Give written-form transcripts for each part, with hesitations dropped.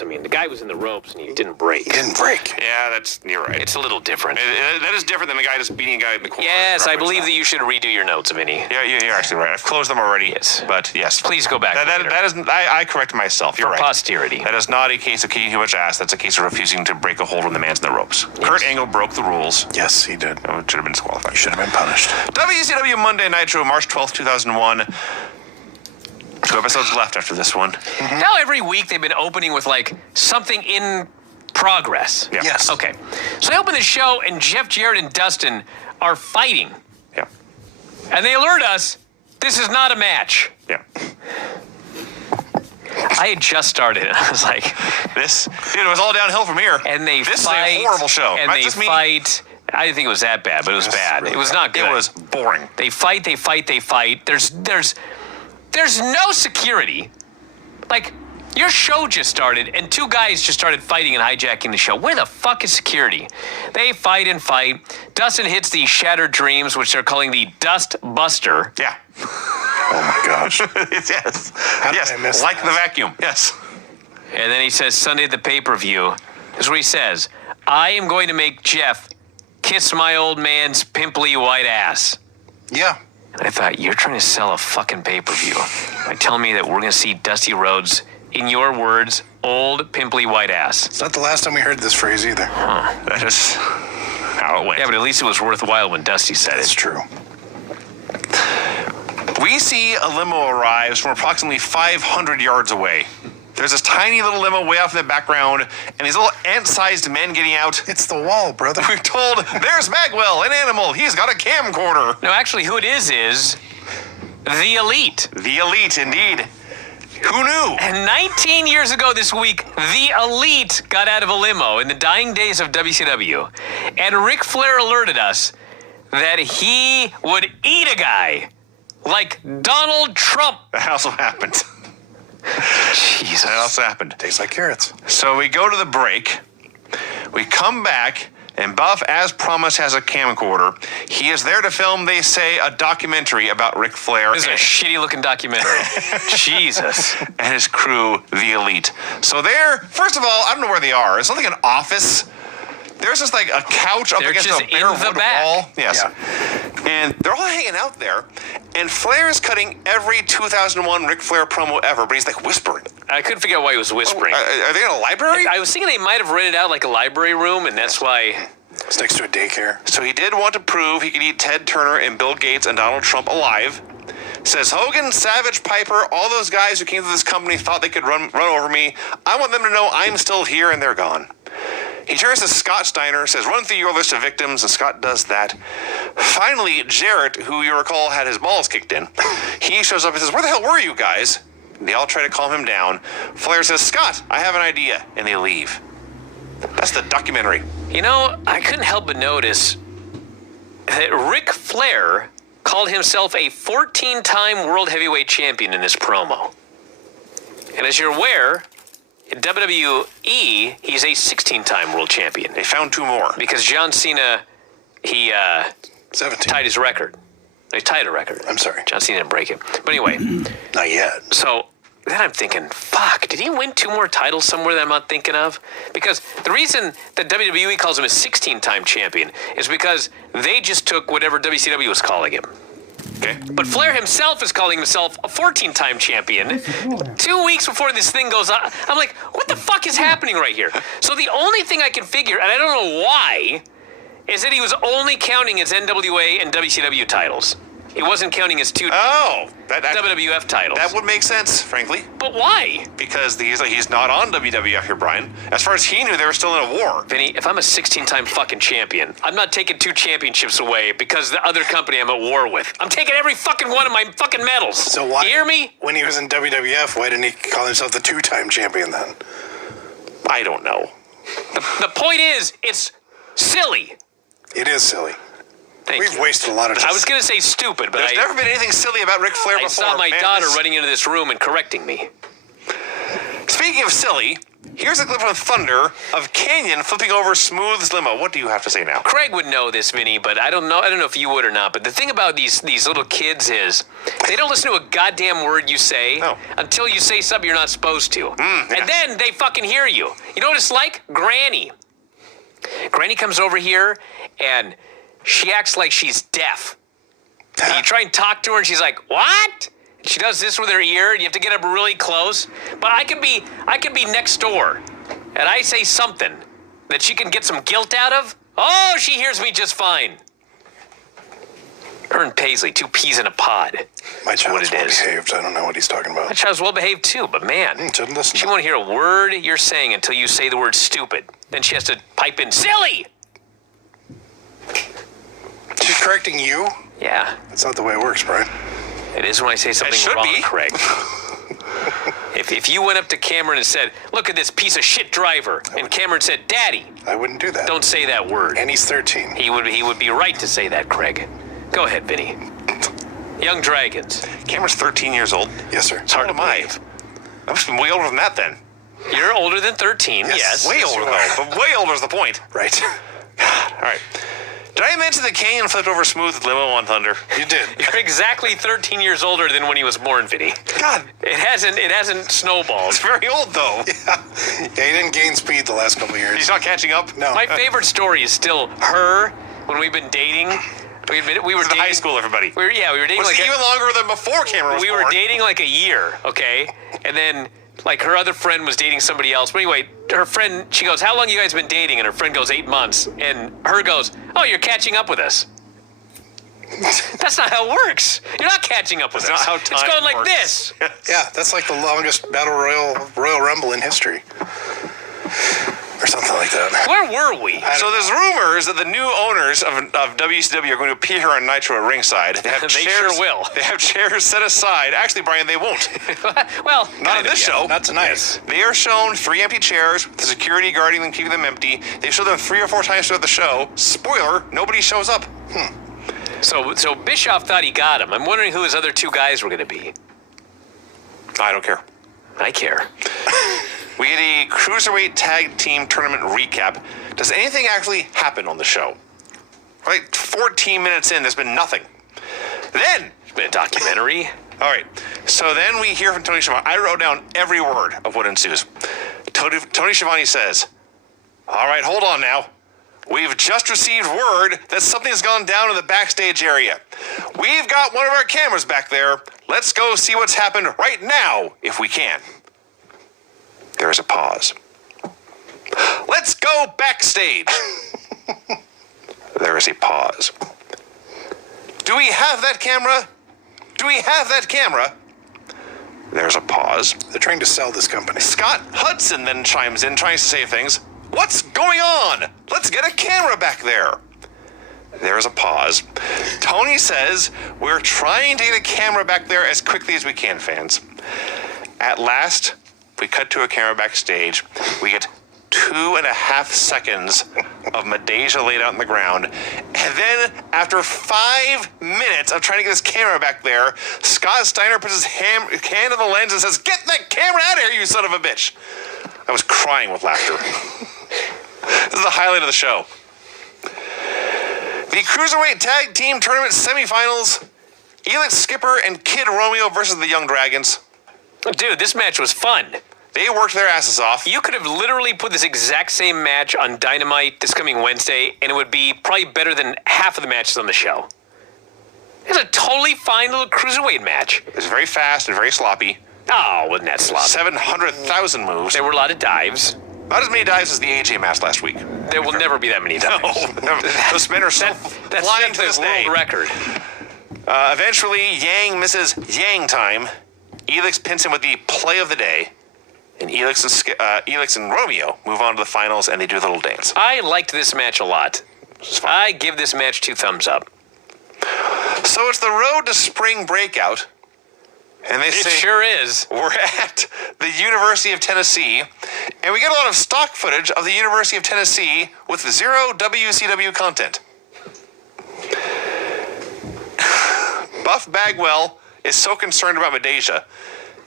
I mean, the guy was in the ropes and he didn't break. He didn't break. Yeah, you're right. It's a little different. That is different than the guy just beating a guy in the corner. Yes, I believe that you should redo your notes, Vinny. Yeah, you're actually right. I've closed them already. Yes. But yes. Please go back. That is, I corrected myself. You're for right. posterity. That is not a case of kicking too much ass. That's a case of refusing to break a hold when the man's in the ropes. Yes. Kurt Angle broke the rules. Yes, he did. Should have been disqualified. He should have been punished. WCW Monday Nitro, March 12th, 2001. 2 episodes left after this one. Mm-hmm. Now every week they've been opening with like something in progress. Yeah. Yes. Okay. So they open the show and Jeff Jarrett and Dustin are fighting. Yeah. And they alert us, this is not a match. Yeah. I had just started and I was like, dude, it was all downhill from here. And they this fight. This is a horrible show. And they fight. I didn't think it was that bad, but it was bad. Really it was not good. It was boring. They fight. There's no security. Like, your show just started, and 2 guys just started fighting and hijacking the show. Where the fuck is security? They fight and fight. Dustin hits the Shattered Dreams, which they're calling the Dust Buster. Yeah. Oh my gosh. Yes. How did I miss like that? the vacuum. Yes. And then he says, Sunday at the pay-per-view. This is what he says. I am going to make Jeff kiss my old man's pimply white ass. Yeah. And I thought, you're trying to sell a fucking pay-per-view by telling me that we're going to see Dusty Rhodes, in your words, old pimply white ass. It's not the last time we heard this phrase either. That is how it went. Yeah, but at least it was worthwhile when Dusty said That's it. true. We see a limo arrives from approximately 500 yards away. There's this tiny little limo way off in the background, and these little ant-sized men getting out. It's the wall, brother. We're told, there's Bagwell, an animal. He's got a camcorder. No, actually, who it is the Elite. The Elite, indeed. Who knew? And 19 years ago this week, the Elite got out of a limo in the dying days of WCW. And Ric Flair alerted us that he would eat a guy like Donald Trump. That also happened. Jesus. That also happened. Tastes like carrots. So we go to the break. We come back, and Buff, as promised, has a camcorder. He is there to film, they say, a documentary about Ric Flair. This is a shitty-looking documentary. Jesus. And his crew, the Elite. So there, first of all, I don't know where they are. It's not like an office. There's just like a couch up They're against just a bare in the wood back. wall. Yes. Yeah. And they're all hanging out there. And Flair is cutting every 2001 Ric Flair promo ever, but he's like whispering. I couldn't figure out why he was whispering. Are they in a library? I was thinking they might have rented out like a library room, and that's why. It's next to a daycare. So he did want to prove he could eat Ted Turner and Bill Gates and Donald Trump alive. Says Hogan, Savage, Piper, all those guys who came to this company thought they could run over me. I want them to know I'm still here and they're gone. He turns to Scott Steiner, says, run through your list of victims, and Scott does that. Finally, Jarrett, who you recall had his balls kicked in, he shows up and says, where the hell were you guys? They all try to calm him down. Flair says, Scott, I have an idea, and they leave. That's the documentary. You know, I couldn't help but notice that Ric Flair called himself a 14-time World Heavyweight Champion in this promo. And as you're aware, in WWE, he's a 16-time World Champion. They found 2 more. Because John Cena, he 17. tied his record. He tied a record. I'm sorry. John Cena didn't break it. But anyway. Not yet. So then I'm thinking, fuck, did he win 2 more titles somewhere that I'm not thinking of? Because the reason that WWE calls him a 16-time champion is because they just took whatever WCW was calling him. Okay. But Flair himself is calling himself a 14-time champion. 2 weeks before this thing goes on, I'm like, what the fuck is happening right here? So the only thing I can figure, and I don't know why, is that he was only counting his NWA and WCW titles. He wasn't counting his 2 WWF titles. That would make sense, frankly. But why? Because he's not on WWF here, Brian. As far as he knew, they were still in a war. Vinny, if I'm a 16-time fucking champion, I'm not taking 2 championships away because the other company I'm at war with. I'm taking every fucking one of my fucking medals. So why? You hear me? When he was in WWF, why didn't he call himself the 2-time champion then? I don't know. The point is, it's silly. It is silly. Thank We've you. wasted a lot of time. I was going to say stupid, but There's never been anything silly about Ric Flair I before. saw my Man, daughter running into this room and correcting me. Speaking of silly, Here's a clip from Thunder of Canyon flipping over Smooth's limo. What do you have to say now? Craig would know this, Vinny, but I don't know if you would or not. But the thing about these little kids is they don't listen to a goddamn word you say until you say something you're not supposed to. And then they fucking hear you. You know what it's like? Granny. Granny comes over here and she acts like she's deaf. And you try and talk to her and she's like, what? She does this with her ear, and you have to get up really close. But I can be next door, and I say something that she can get some guilt out of. Oh, she hears me just fine. Her and Paisley, two peas in a pod. My child's well behaved. I don't know what he's talking My about. child's well behaved too, but man, Shouldn't listen. she won't hear a word you're saying until you say the word stupid. Then she has to pipe in silly. She's correcting you? Yeah, That's not the way it works, Brian. it is when I say something should wrong, be. Craig. If you went up to Cameron and said, look at this piece of shit driver, and Cameron said, Daddy, I wouldn't do that. don't say that word. And he's 13. He would be right to say that, Craig. Go ahead, Vinny. Young Dragons. Cameron's 13 years old. Yes, sir. It's hard to believe. I must have been way older than that then. You're older than 13, yes. Way older though, but way older is the point. Right. All right. Did I mention that Canyon flipped over Smooth limo on Thunder? You did. You're exactly 13 years older than when he was born, Vinny. God, It hasn't snowballed. it's very old though. Yeah, he didn't gain speed the last couple of years. He's not catching up. No. My favorite story is still her when we've been dating. We were This is dating high school, everybody. We were dating Was like it even longer than before Cameron was we born? were dating like a year, okay? And then like her other friend was dating somebody else. But anyway, her friend, she goes, how long you guys been dating? And her friend goes, 8 months. And her goes, oh, you're catching up with us. That's not how it works. You're not catching up with That's us. not how It's time going like works. this. Yeah, that's like the longest Battle Royal Rumble in history. Or something like that. Where were we? So there's rumors that the new owners of WCW are going to appear here on Nitro at ringside. They have They chairs, sure will. They have chairs set aside. Actually, Brian, they won't. Well, Not kind on of, this yeah. show. Not tonight. They are shown 3 empty chairs with the security guarding them, keeping them empty. They show them 3 or 4 times throughout the show. Spoiler, nobody shows up. So Bischoff thought he got him. I'm wondering who his other 2 guys were going to be. I don't care. I care. We get a Cruiserweight Tag Team Tournament recap. Does anything actually happen on the show? Like 14 minutes in, there's been nothing. Then, It's been a documentary. all right, so then we hear from Tony Schiavone. I wrote down every word of what ensues. Tony Schiavone says, all right, hold on now. We've just received word that something's gone down in the backstage area. We've got one of our cameras back there. Let's go see what's happened right now, if we can. There is a pause. Let's go backstage. There is a pause. Do we have that camera? Do we have that camera? There's a pause. They're trying to sell this company. Scott Hudson then chimes in, trying to say things. What's going on? Let's get a camera back there. There's a pause. Tony says, we're trying to get a camera back there as quickly as we can, fans. At last, we cut to a camera backstage. We get 2.5 seconds of Medeja laid out on the ground. And then, after 5 minutes of trying to get this camera back there, Scott Steiner puts his hand on the lens and says, get that camera out of here, you son of a bitch. I was crying with laughter. This is the highlight of the show. The Cruiserweight Tag Team Tournament semifinals. Elix Skipper and Kid Romeo versus the Young Dragons. Dude, this match was fun. They worked their asses off. You could have literally put this exact same match on Dynamite this coming Wednesday, and it would be probably better than half of the matches on the show. It's a totally fine little cruiserweight match. It was very fast and very sloppy. Oh, wasn't that sloppy? 700,000 moves. There were a lot of dives. Not as many dives as the AJ match last week. There will never be that many dives. Those men are so That's flying to the this world day. record. Eventually, Yang misses Yang time. Elix pins him with the play of the day. And Elix and Romeo move on to the finals, and they do the little dance. I liked this match a lot. I give this match 2 thumbs up. So it's the road to spring breakout. And they It say, sure is. we're at the University of Tennessee, and we get a lot of stock footage of the University of Tennessee with 0 WCW content. Buff Bagwell is so concerned about Medeja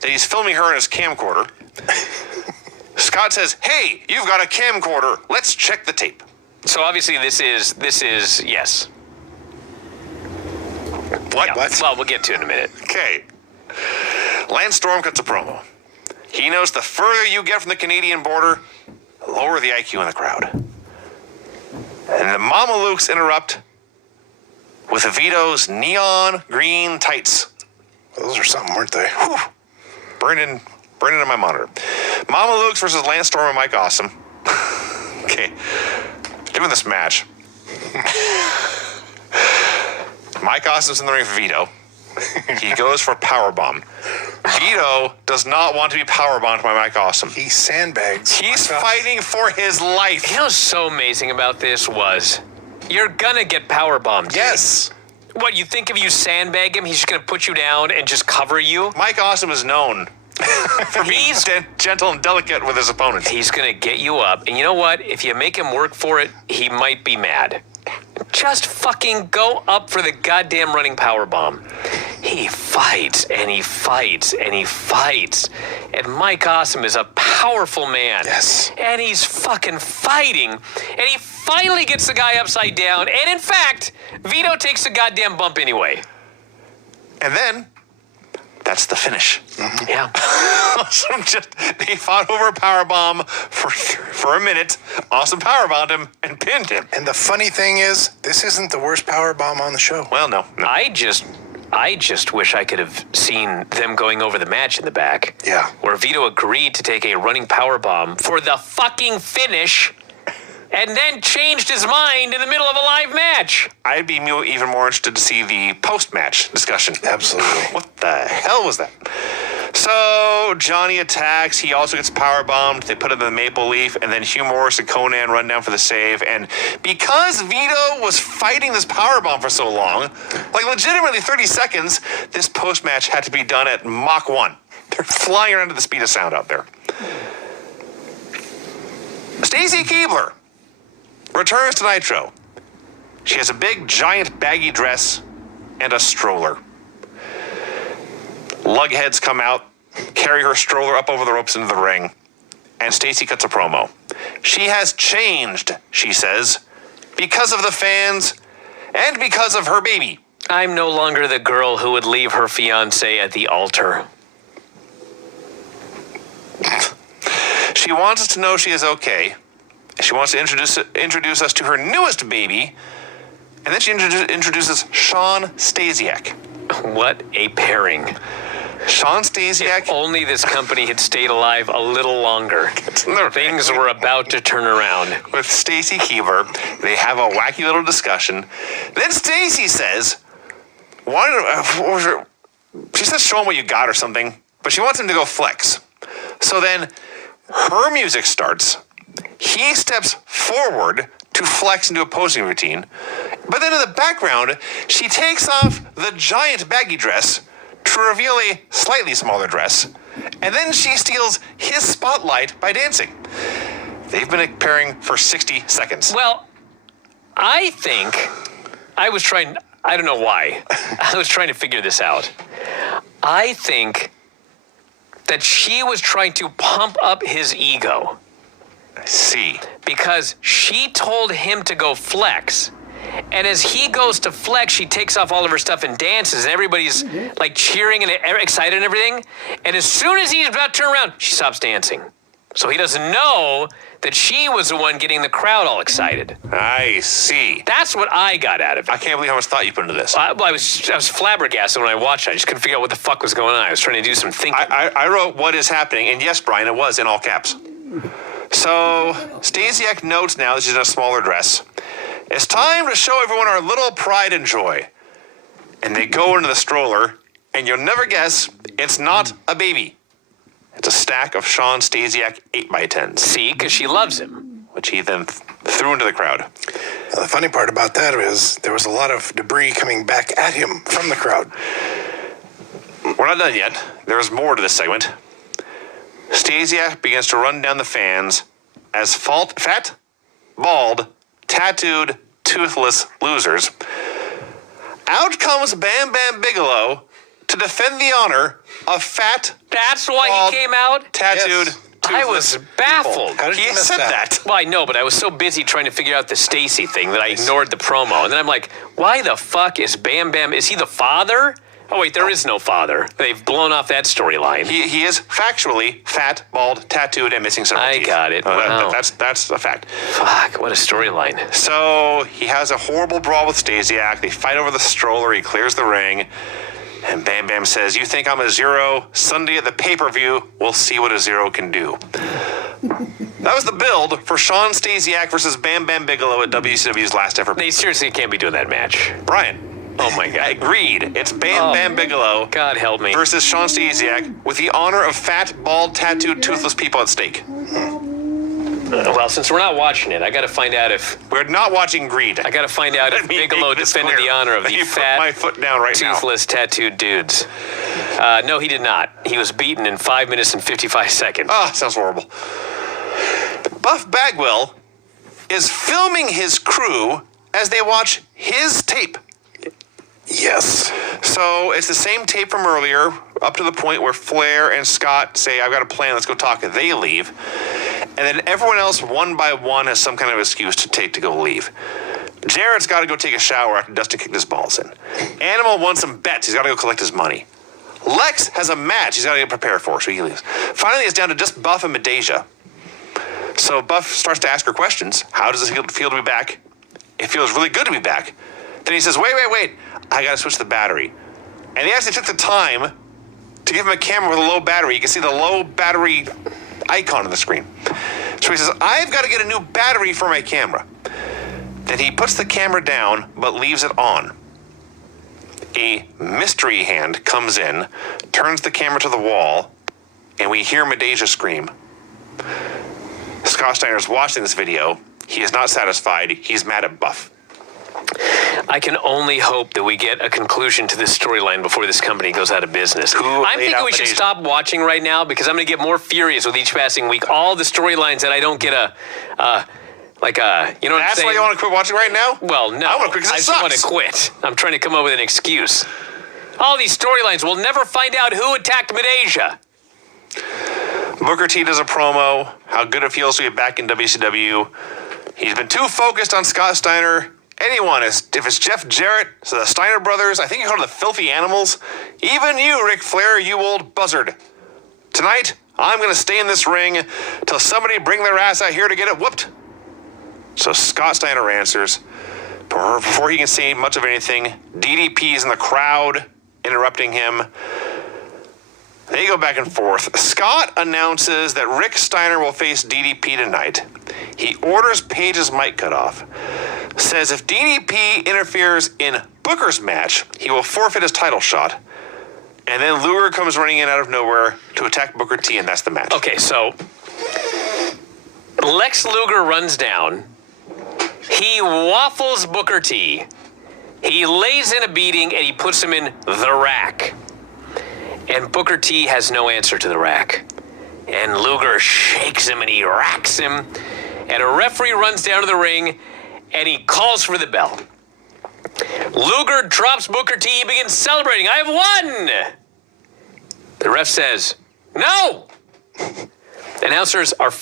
that he's filming her in his camcorder. Scott says, "Hey, you've got a camcorder. Let's check the tape." So obviously this is yes. What? Yeah. What? Well, we'll get to it in a minute. Okay. Lance Storm cuts a promo. He knows the further you get from the Canadian border, the lower the IQ in the crowd. And the Mama Lukes interrupt with Vito's neon green tights. Those are something, weren't they? Whew. Burning in my monitor. Mama Lukes versus Lance Storm and Mike Awesome. Okay. Doing this match. Mike Awesome's in the ring for Vito. He goes for a powerbomb. Vito does not want to be powerbombed by Mike Awesome. He sandbags. He's fighting for his life. You know what's so amazing about this was you're gonna get powerbombed. Yes. What, you think if you sandbag him, he's just gonna put you down and just cover you? Mike Awesome is known for being gentle and delicate with his opponents. He's gonna get you up, and you know what? If you make him work for it, he might be mad. Just fucking go up for the goddamn running power bomb. He fights and he fights and he fights. And Mike Awesome is a powerful man. Yes. And he's fucking fighting. And he finally gets the guy upside down. And in fact, Vito takes a goddamn bump anyway. And then, that's the finish. Yeah. Awesome he fought over a powerbomb for a minute. Awesome powerbombed him and pinned him. And the funny thing is, this isn't the worst power bomb on the show. Well, no. I just wish I could have seen them going over the match in the back. Yeah. Where Vito agreed to take a running power bomb for the fucking finish and then changed his mind in the middle of a live match. I'd be even more interested to see the post-match discussion. Absolutely. What the hell was that? So Johnny attacks. He also gets powerbombed. They put him in the maple leaf, and then Hugh Morris and Conan run down for the save. And because Vito was fighting this powerbomb for so long, like legitimately 30 seconds, this post-match had to be done at Mach 1. They're flying around at the speed of sound out there. Stacy Keibler returns to Nitro. She has a big, giant, baggy dress and a stroller. Lugheads come out, carry her stroller up over the ropes into the ring, and Stacy cuts a promo. She has changed, she says, because of the fans and because of her baby. I'm no longer the girl who would leave her fiancé at the altar. She wants us to know she is okay. She wants to introduce us to her newest baby, and then she introduces Sean Stasiak. What a pairing. Sean Stasiak. If only this company had stayed alive a little longer. Things were about to turn around. With Stacy Keibler, they have a wacky little discussion. Then Stacy says, she says show him what you got or something, but she wants him to go flex. So then her music starts. He steps forward to flex into a posing routine. But then in the background, she takes off the giant baggy dress to reveal a slightly smaller dress. And then she steals his spotlight by dancing. They've been pairing for 60 seconds. Well, I think I don't know why. I was trying to figure this out. I think that she was trying to pump up his ego. I see. Because she told him to go flex. And as he goes to flex, she takes off all of her stuff and dances, and everybody's like cheering and excited and everything. And as soon as he's about to turn around, she stops dancing. So he doesn't know that she was the one getting the crowd all excited. I see. That's what I got out of it. I can't believe how much thought you put into this. I was flabbergasted when I watched it. I just couldn't figure out what the fuck was going on. I was trying to do some thinking. I wrote what is happening, and yes, Brian, it was in all caps. So Stasiak notes now that she's in a smaller dress. It's time to show everyone our little pride and joy. And they go into the stroller, and you'll never guess, it's not a baby. It's a stack of Sean Stasiak 8x10s. See, because she loves him. Which he then threw into the crowd. Now, the funny part about that is there was a lot of debris coming back at him from the crowd. We're not done yet. There's more to this segment. Stasiak begins to run down the fans as fat, bald, tattooed, toothless losers. Out comes Bam Bam Bigelow to defend the honor of fat, That's why bald, he came out? tattooed, Yes. I was baffled. How did He you miss said that? that. Well, I know, but I was so busy trying to figure out the Stacy thing that I ignored the promo. And then I'm like, why the fuck is Bam Bam? Is he the father? Oh, wait, there is no father. They've blown off that storyline. He is factually fat, bald, tattooed, and missing several I teeth. got it. Wow. That's a fact. Fuck, what a storyline. So he has a horrible brawl with Stasiak. They fight over the stroller. He clears the ring. And Bam Bam says, you think I'm a zero? Sunday at the pay-per-view, we'll see what a zero can do. That was the build for Shawn Stasiak versus Bam Bam Bigelow at WCW's last ever. They seriously can't be doing that match. Brian. Oh, my God. Agreed. It's Bam Bam Bigelow God help me. versus Shawn Stasiak with the honor of fat, bald, tattooed, toothless people at stake. Well, since we're not watching it, I got to find out if We're not watching Greed. I got to find out if Let me Bigelow make this defended clear. the honor of Let the me put fat, my foot down right now. toothless, tattooed dudes. No, he did not. He was beaten in 5 minutes and 55 seconds. Ah, sounds horrible. Buff Bagwell is filming his crew as they watch his tape. Yes. So it's the same tape from earlier, up to the point where Flair and Scott say, I've got a plan, let's go talk. They leave. And then everyone else, one by one, has some kind of excuse to take to go leave. Jarrett's got to go take a shower after Dustin kicked his balls in. Animal wants some bets. He's got to go collect his money. Lex has a match he's got to get prepared for, so he leaves. Finally, it's down to just Buff and Medeja. So Buff starts to ask her questions. How does it feel to be back? It feels really good to be back. Then he says, wait. I got to switch the battery. And they actually took the time to give him a camera with a low battery. You can see the low battery icon on the screen. So he says, I've got to get a new battery for my camera. Then he puts the camera down, but leaves it on. A mystery hand comes in, turns the camera to the wall, and we hear Medeja scream. Scott Steiner's watching this video. He is not satisfied. He's mad at Buff. I can only hope that we get a conclusion to this storyline before this company goes out of business. I'm laid thinking out we should Medeja? stop watching right now because I'm going to get more furious with each passing week. All the storylines that I don't get you know what I'm That's saying? why you want to quit watching right now? Well, no. I want to quit because I it just sucks. want to quit. I'm trying to come up with an excuse. All these storylines, we'll never find out who attacked Medeja. Booker T does a promo, how good it feels to be back in WCW. He's been too focused on Scott Steiner. If it's Jeff Jarrett, so the Steiner brothers, I think you call them the filthy animals. Even you, Ric Flair, you old buzzard. Tonight, I'm going to stay in this ring till somebody bring their ass out here to get it whooped. So Scott Steiner answers. Before he can say much of anything, DDP's in the crowd, interrupting him. They go back and forth. Scott announces that Rick Steiner will face DDP tonight. He orders Paige's mic cut off. Says if DDP interferes in Booker's match, he will forfeit his title shot. And then Luger comes running in out of nowhere to attack Booker T, and that's the match. Okay, so Lex Luger runs down. He waffles Booker T. He lays in a beating and he puts him in the rack. And Booker T has no answer to the rack. And Luger shakes him and he racks him. And a referee runs down to the ring and he calls for the bell. Luger drops Booker T. He begins celebrating. I have won! The ref says, no! Announcers are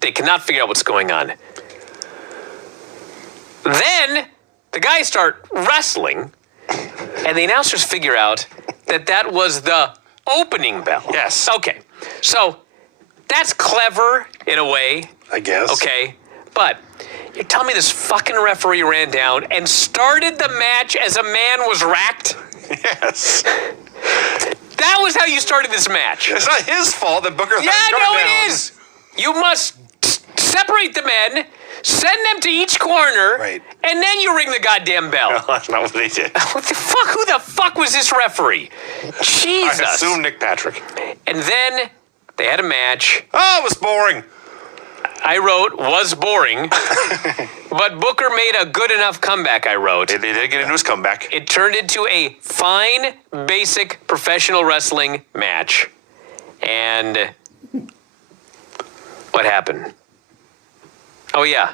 they cannot figure out what's going on. Then the guys start wrestling and the announcers figure out that was the opening bell. Yes. Okay. So that's clever in a way. I guess. Okay. But you're telling me this fucking referee ran down and started the match as a man was racked? Yes. That was how you started this match. It's not his fault that Booker Yeah, no, it is. You must separate the men, send them to each corner, Right. and then you ring the goddamn bell. That's not what they did. What the fuck? Who the fuck was this referee? Jesus. I assume Nick Patrick. And then they had a match. Oh, it was boring. I wrote, was boring, but Booker made a good enough comeback, I wrote. They did get into his comeback. It turned into a fine, basic professional wrestling match. And what happened? Oh, yeah.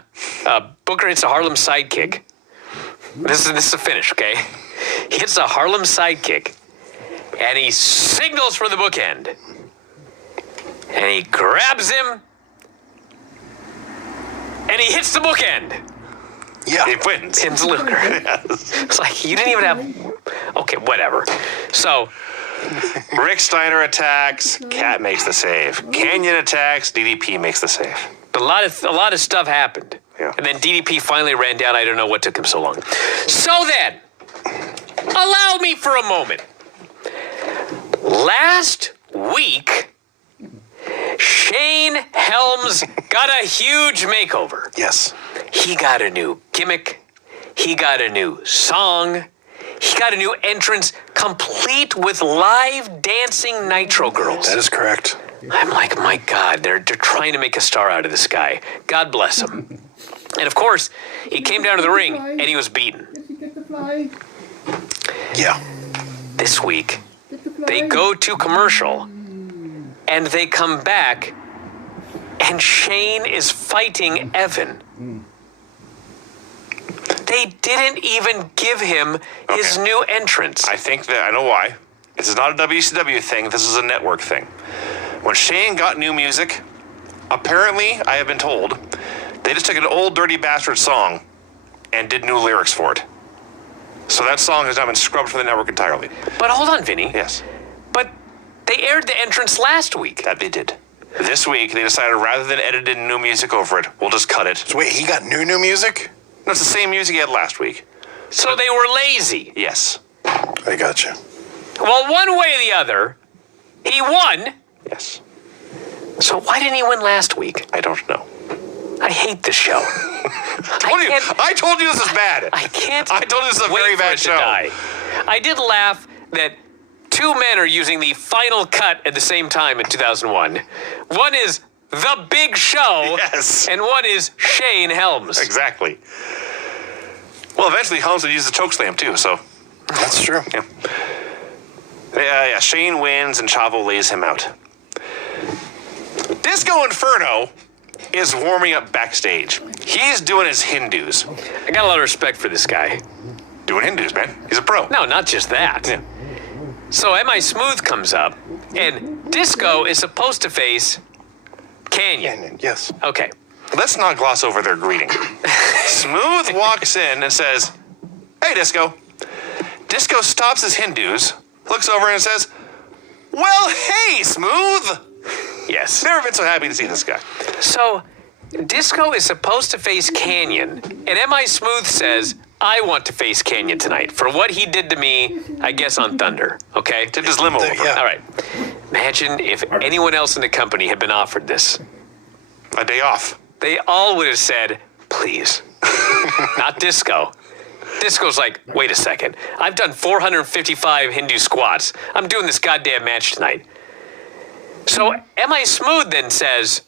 Booker hits a Harlem sidekick. This is a finish, okay? He hits a Harlem sidekick, and he signals for the bookend. and he grabs him, and he hits the bookend. Yeah. He wins. Pins Luger. Yes. It's like, you didn't even have... Okay, whatever. So, Rick Steiner attacks. Cat makes the save. Canyon attacks. DDP makes the save. a lot of stuff happened. Yeah. And then DDP finally ran down. I don't know what took him so long. So then, allow me for a moment. Last week, Shane Helms got a huge makeover. Yes. He got a new gimmick. He got a new song. He got a new entrance, complete with live dancing Nitro girls. That is correct. I'm like, my God, they're trying to make a star out of this guy. God bless him. And of course, he came down to the ring and he was beaten. Yeah. This week, they go to commercial and they come back and Shane is fighting Evan. They didn't even give him his new entrance. I think that I know why. This is not a WCW thing. This is a network thing. When Shane got new music, apparently, I have been told, they just took an old Dirty Bastard song and did new lyrics for it. So that song has now been scrubbed from the network entirely. But hold on, Vinny. Yes, But they aired the entrance last week. that they did. This week, they decided rather than editing new music over it, we'll just cut it. So wait, he got new music? No, it's the same music he had last week. So they were lazy. Yes. I got you. Well, one way or the other, he won. Yes. So why didn't he win last week? I don't know. I hate this show. I told you this is bad. I can't. I told you this is a wait very for bad it to show. die. I did laugh that two men are using the final cut at the same time in 2001. One is The Big Show. Yes. And one is Shane Helms. Exactly. Well, eventually Helms would use the chokeslam too, so. That's true. Yeah. Yeah, Shane wins and Chavo lays him out. Disco Inferno is warming up backstage. He's doing his Hindus. I got a lot of respect for this guy. Doing Hindus, man. He's a pro. No, not just that. Yeah. So MI Smooth comes up, and Disco is supposed to face Canyon. Canyon, yes. Okay. Let's not gloss over their greeting. Smooth walks in and says, "Hey, Disco." Disco stops his Hindus, looks over and says, "Well, hey, Smooth." Yes. Never been so happy to see this guy. So, Disco is supposed to face Canyon, and MI Smooth says, I want to face Canyon tonight for what he did to me, I guess, on Thunder. Okay? Tipped his limo over. Yeah. All right. Imagine if anyone else in the company had been offered this. A day off. They all would have said, please. Not Disco. Disco's like, wait a second. I've done 455 Hindu squats. I'm doing this goddamn match tonight. So MI Smooth then says,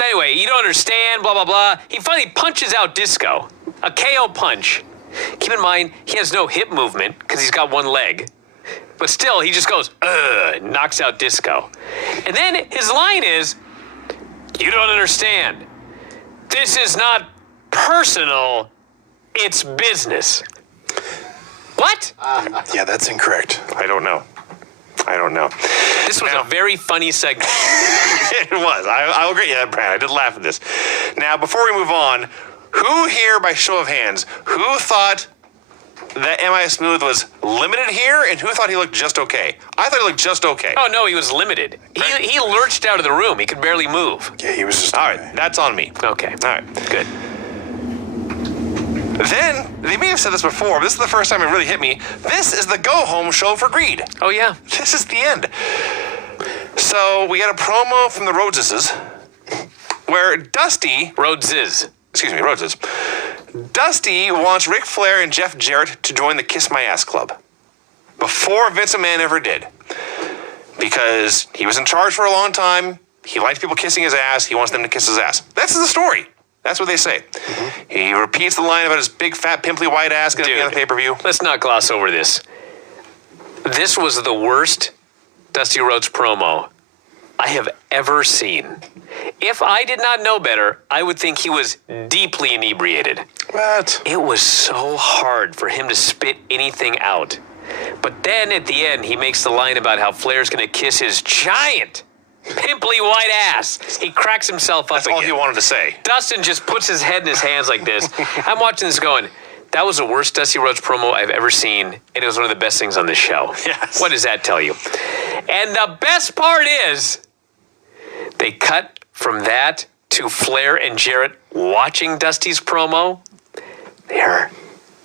anyway, you don't understand, blah, blah, blah. He finally punches out Disco. A KO punch. Keep in mind, he has no hip movement because he's got one leg. But still, he just goes, and knocks out Disco. And then his line is, you don't understand. This is not personal, it's business. What? Yeah, that's incorrect. I don't know. This was a very funny segment. It was. I will agree. Yeah, Brad, I did laugh at this. Now, before we move on, who here, by show of hands, who thought that MI Smooth was limited here, and who thought he looked just okay? I thought he looked just okay. Oh, no, he was limited. He lurched out of the room. He could barely move. Yeah, he was just... All right, that's on me. Okay. All right. Good. Then, they may have said this before, but this is the first time it really hit me. This is the go-home show for Greed. Oh, yeah. This is the end. So, we got a promo from the Rhodeses, where Dusty... Rhodeses. Dusty wants Ric Flair and Jeff Jarrett to join the Kiss My Ass Club. Before Vince McMahon ever did. Because he was in charge for a long time, he liked people kissing his ass, he wants them to kiss his ass. That's the story. That's what they say. Mm-hmm. He repeats the line about his big, fat, pimply white ass going to be on the pay-per-view. Let's not gloss over this. This was the worst Dusty Rhodes promo I have ever seen. If I did not know better, I would think he was deeply inebriated. What? It was so hard for him to spit anything out. But then at the end, he makes the line about how Flair's going to kiss his giant, pimply white ass. He cracks himself up That's all again. he wanted to say. Dustin just puts his head in his hands like this. I'm watching this going, that was the worst Dusty Rhodes promo I've ever seen, and it was one of the best things on this show. Yes. What does that tell you? And the best part is, they cut from that to Flair and Jarrett watching Dusty's promo. They are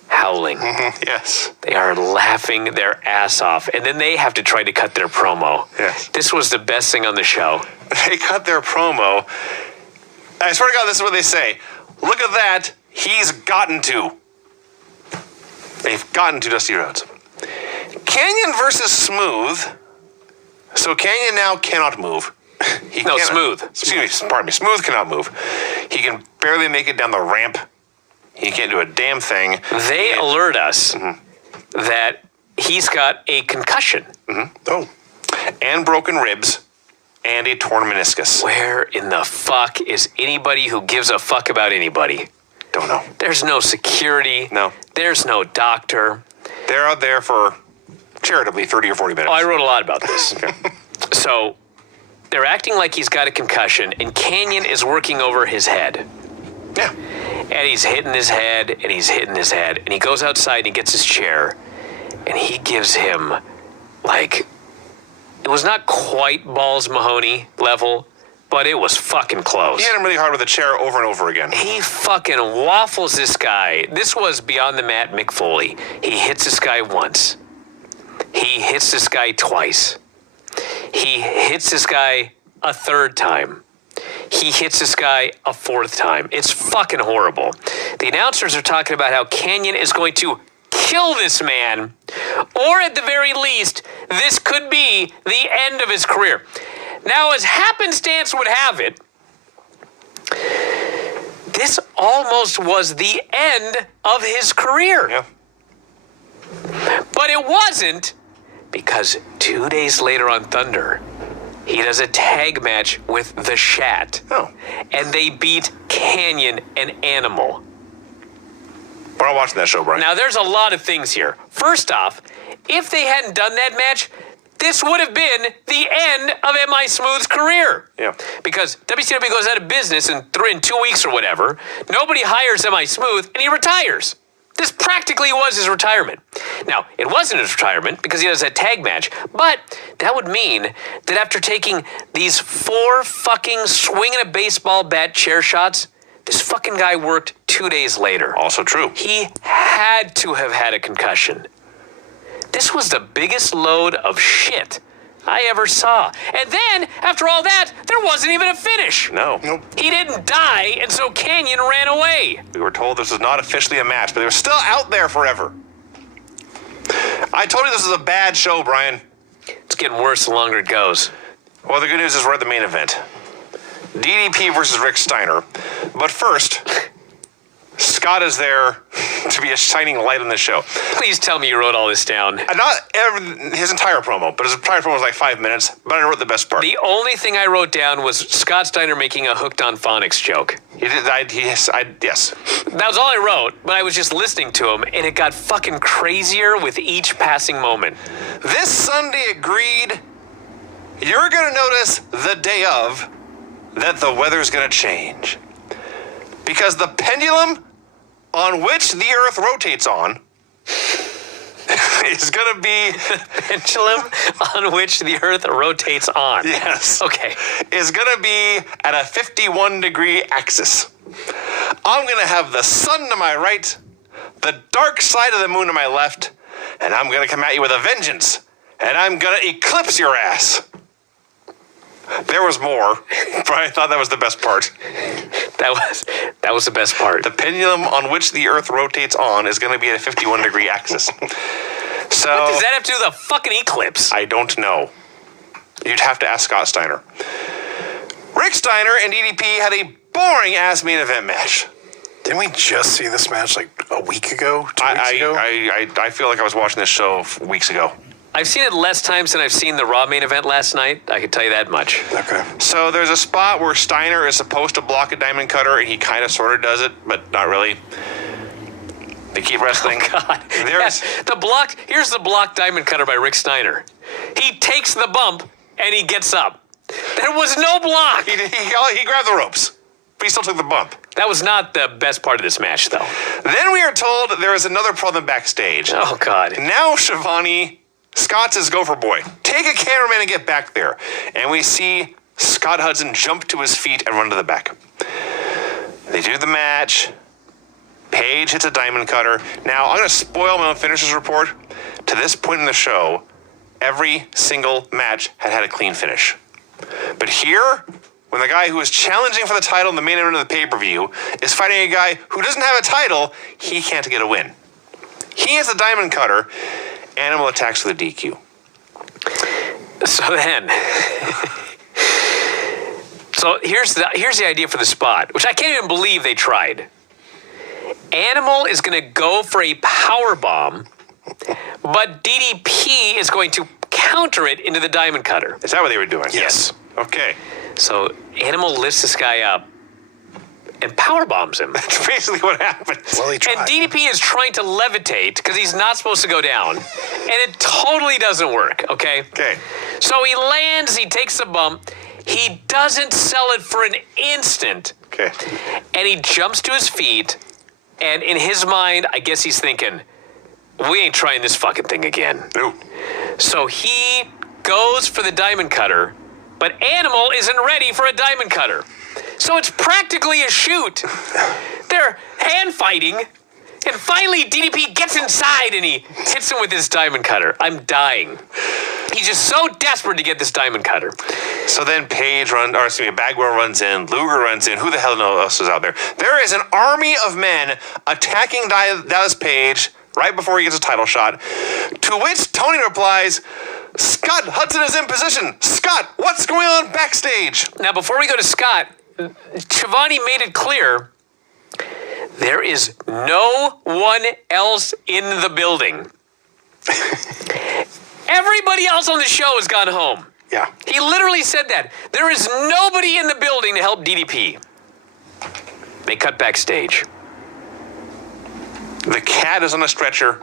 howling. Yes. They are laughing their ass off. And then they have to try to cut their promo. Yes. This was the best thing on the show. They cut their promo. I swear to God, this is what they say. Look at that. He's gotten to. They've gotten to Dusty Rhodes. Canyon versus Smooth. So Canyon now cannot move. No, Smooth. Excuse me, pardon me. Smooth cannot move. He can barely make it down the ramp. He can't do a damn thing. They alert us that he's got a concussion. Oh. And broken ribs. And a torn meniscus. Where in the fuck is anybody who gives a fuck about anybody? Don't know. There's no security. No. There's no doctor. They're out there for charitably 30 or 40 minutes. Oh, I wrote a lot about this. So they're acting like he's got a concussion, and Canyon is working over his head. Yeah. And he's hitting his head, and he's hitting his head. And he goes outside and he gets his chair, and he gives him, like, it was not quite Balls Mahoney level, but it was fucking close. He hit him really hard with a chair over and over again. He fucking waffles this guy. This was beyond the mat Mick Foley. He hits this guy once. He hits this guy twice. He hits this guy a third time. He hits this guy a fourth time. It's fucking horrible. The announcers are talking about how Canyon is going to kill this man, or at the very least, this could be the end of his career. Now, as happenstance would have it, this almost was the end of his career. Yeah. But it wasn't, because 2 days later on Thunder, he does a tag match with The Shat. Oh. And they beat Canyon and Animal. We're not watching that show, Brian. Now, there's a lot of things here. First off, if they hadn't done that match, this would have been the end of M.I. Smooth's career. Yeah. Because WCW goes out of business in 2 weeks or whatever. Nobody hires M.I. Smooth, and he retires. This practically was his retirement. Now, it wasn't his retirement because he does that tag match, but that would mean that after taking these 4 fucking swinging a baseball bat chair shots, this fucking guy worked 2 days later. Also true. He had to have had a concussion. This was the biggest load of shit I ever saw. And then, after all that, there wasn't even a finish. No. Nope. He didn't die, and so Canyon ran away. We were told this was not officially a match, but they were still out there forever. I told you this was a bad show, Brian. It's getting worse the longer it goes. Well, the good news is we're at the main event. DDP versus Rick Steiner. But first, Scott is there to be a shining light on the show. Please tell me you wrote all this down. His entire promo, but his entire promo was like 5 minutes, but I wrote the best part. The only thing I wrote down was Scott Steiner making a hooked on phonics joke. He did, yes. That was all I wrote, but I was just listening to him, and it got fucking crazier with each passing moment. This Sunday agreed, you're going to notice the day of that the weather's going to change. Because the pendulum on which the Earth rotates on is going to be... Pendulum on which the Earth rotates on. Yes. Okay. Is going to be at a 51-degree axis. I'm going to have the sun to my right, the dark side of the moon to my left, and I'm going to come at you with a vengeance, and I'm going to eclipse your ass. There was more, but I thought that was the best part. That was the best part. The pendulum on which the Earth rotates on is going to be at a 51-degree axis. So What does that have to do with a fucking eclipse? I don't know. You'd have to ask Scott Steiner. Rick Steiner and DDP had a boring-ass main event match. Didn't we just see this match like a week ago? 2 weeks ago? I feel like I was watching this show weeks ago. I've seen it less times than I've seen the Raw main event last night. I can tell you that much. Okay. So there's a spot where Steiner is supposed to block a diamond cutter, and he kind of sort of does it, but not really. They keep wrestling. God. There's The block. Here's the block diamond cutter by Rick Steiner. He takes the bump and he gets up. There was no block. he grabbed the ropes, but he still took the bump. That was not the best part of this match, though. Then we are told there is another problem backstage. Oh, God. Now Shivani, Scott's his gopher boy. Take a cameraman and get back there. And we see Scott Hudson jump to his feet and run to the back. They do the match. Paige hits a diamond cutter. Now, I'm going to spoil my own finishers report. To this point in the show, every single match had a clean finish. But here, when the guy who is challenging for the title in the main event of the pay-per-view is fighting a guy who doesn't have a title, he can't get a win. He has a diamond cutter. Animal attacks with a DQ. So then... So here's the idea for the spot, which I can't even believe they tried. Animal is going to go for a power bomb, but DDP is going to counter it into the diamond cutter. Is that what they were doing? Yes. Okay. So Animal lifts this guy up and power bombs him. That's basically what happened. Well, he tried. And DDP is trying to levitate because he's not supposed to go down. And it totally doesn't work, okay? Okay. So he lands, he takes the bump. He doesn't sell it for an instant. Okay. And he jumps to his feet. And in his mind, I guess he's thinking, we ain't trying this fucking thing again. No. So he goes for the diamond cutter, but Animal isn't ready for a diamond cutter. So it's practically a shoot. They're hand fighting. And finally, DDP gets inside and he hits him with his diamond cutter. I'm dying. He's just so desperate to get this diamond cutter. So then Bagwell runs in, Luger runs in. Who the hell else is out there? There is an army of men attacking Dallas Page right before he gets a title shot. To which Tony replies, Scott Hudson is in position. Scott, what's going on backstage? Now, before we go to Scott, Shivani made it clear there is no one else in the building. Everybody else on the show has gone home. Yeah. He literally said that. There is nobody in the building to help DDP. They cut backstage. The Cat is on a stretcher.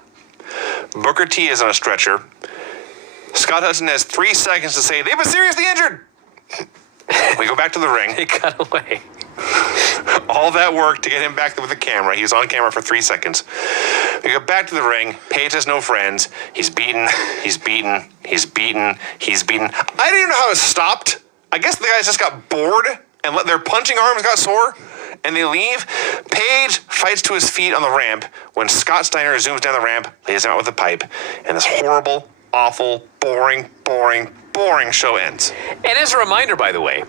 Booker T is on a stretcher. Scott Hudson has 3 seconds to say, they've been seriously injured. We go back to the ring. They cut away. All that work to get him back there with the camera. He was on camera for 3 seconds. We go back to the ring. Page has no friends. He's beaten. He's beaten. He's beaten. He's beaten. I didn't even know how it stopped. I guess the guys just got bored and their punching arms got sore and they leave. Page fights to his feet on the ramp when Scott Steiner zooms down the ramp, lays him out with a pipe, and this horrible, awful, boring show ends. And as a reminder, by the way,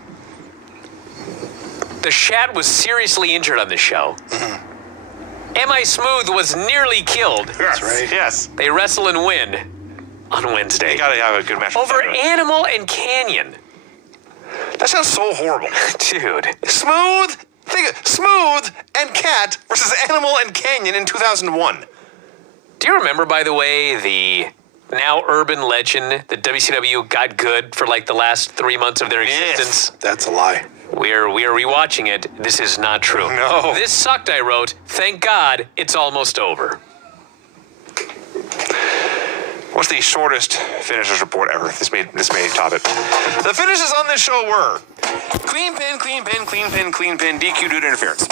the Shat was seriously injured on this show. Mm-hmm. M.I. Smooth was nearly killed. That's right. Yes. They wrestle and win on Wednesday. You gotta have a good match. Over Animal and Canyon. That sounds so horrible. Dude. Smooth and Cat versus Animal and Canyon in 2001. Do you remember, by the way, the now urban legend that WCW got good for like the last 3 months of their existence? That's a lie. We are rewatching it. This is not true. No. This sucked, I wrote. Thank God it's almost over. What's the shortest finishers report ever? This may top it. The finishes on this show were clean pin, DQ due to interference.